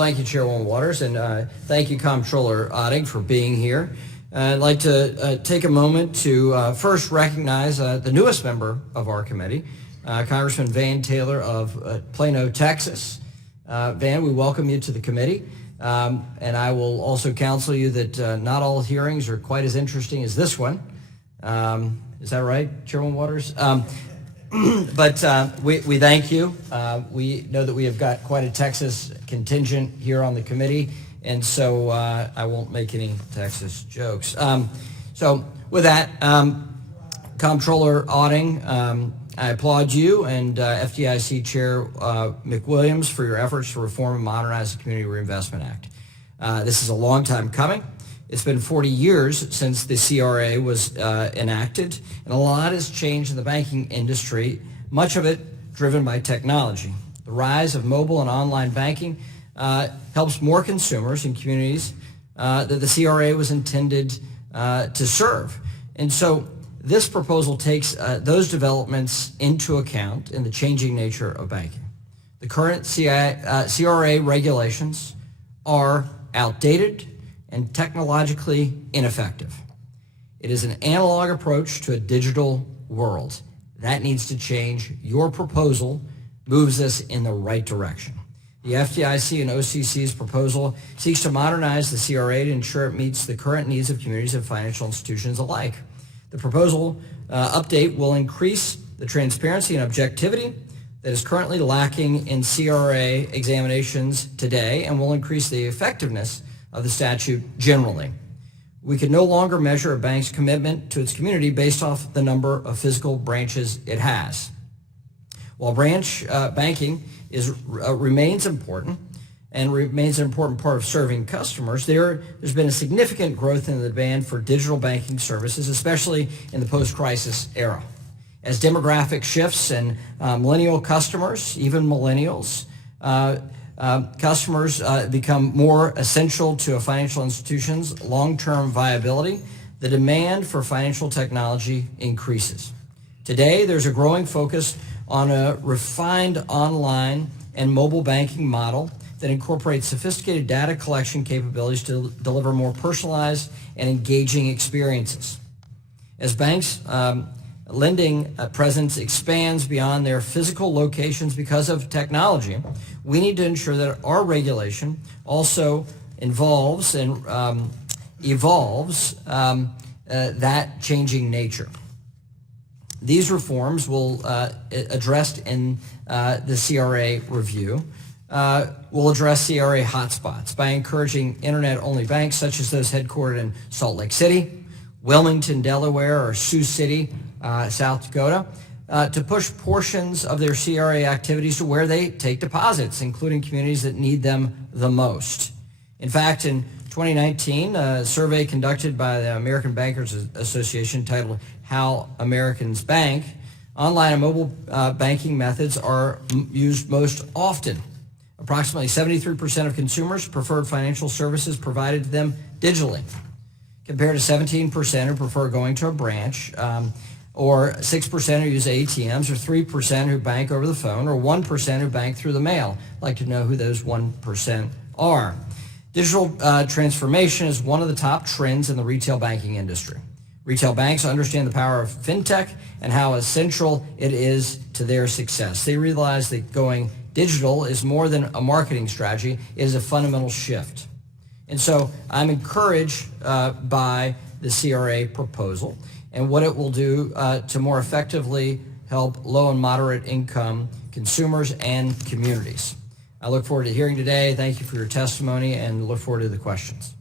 Well, thank you, Chairwoman Waters, and thank you, Comptroller Otting, for being here. I'd like to take a moment to first recognize the newest member of our committee, Congressman Van Taylor of Plano, Texas. Van, we welcome you to the committee, and I will also counsel you that not all hearings are quite as interesting as this one. Is that right, Chairwoman Waters? But we thank you. We know that we have got quite a Texas contingent here on the committee, and so I won't make any Texas jokes. So with that, Comptroller Otting, I applaud you and FDIC Chair McWilliams for your efforts to reform and modernize the Community Reinvestment Act. This is a long time coming. It's been 40 years since the CRA was enacted, and a lot has changed in the banking industry, much of it driven by technology. The rise of mobile and online banking helps more consumers and communities that the CRA was intended to serve. And so this proposal takes those developments into account in the changing nature of banking. The current CRA regulations are outdated and technologically ineffective. It is an analog approach to a digital world. That needs to change. Your proposal moves us in the right direction. The FDIC and OCC's proposal seeks to modernize the CRA to ensure it meets the current needs of communities and financial institutions alike. The proposal update will increase the transparency and objectivity that is currently lacking in CRA examinations today and will increase the effectiveness of the statute generally. We can no longer measure a bank's commitment to its community based off the number of physical branches it has. While branch banking remains important and remains an important part of serving customers, there's been a significant growth in the demand for digital banking services, especially in the post-crisis era. As demographic shifts and millennial customers, even millennials, customers become more essential to a financial institution's long-term viability, the demand for financial technology increases. Today, there's a growing focus on a refined online and mobile banking model that incorporates sophisticated data collection capabilities to deliver more personalized and engaging experiences. As banks' lending presence expands beyond their physical locations because of technology, we need to ensure that our regulation also involves and evolves that changing nature. These reforms will, addressed in the CRA review, will address CRA hotspots by encouraging internet-only banks such as those headquartered in Salt Lake City, Wilmington, Delaware, or Sioux City, South Dakota, to push portions of their CRA activities to where they take deposits, including communities that need them the most. In fact, in 2019, a survey conducted by the American Bankers Association titled How Americans Bank, online and mobile banking methods are used most often. Approximately 73% of consumers preferred financial services provided to them digitally, compared to 17% who prefer going to a branch, or 6% who use ATMs, or 3% who bank over the phone, or 1% who bank through the mail. I'd like to know who those 1% are. Digital transformation is one of the top trends in the retail banking industry. Retail banks understand the power of fintech and how essential it is to their success. They realize that going digital is more than a marketing strategy, it is a fundamental shift. And so I'm encouraged by the CRA proposal and what it will do to more effectively help low and moderate income consumers and communities. I look forward to hearing today. Thank you for your testimony and look forward to the questions.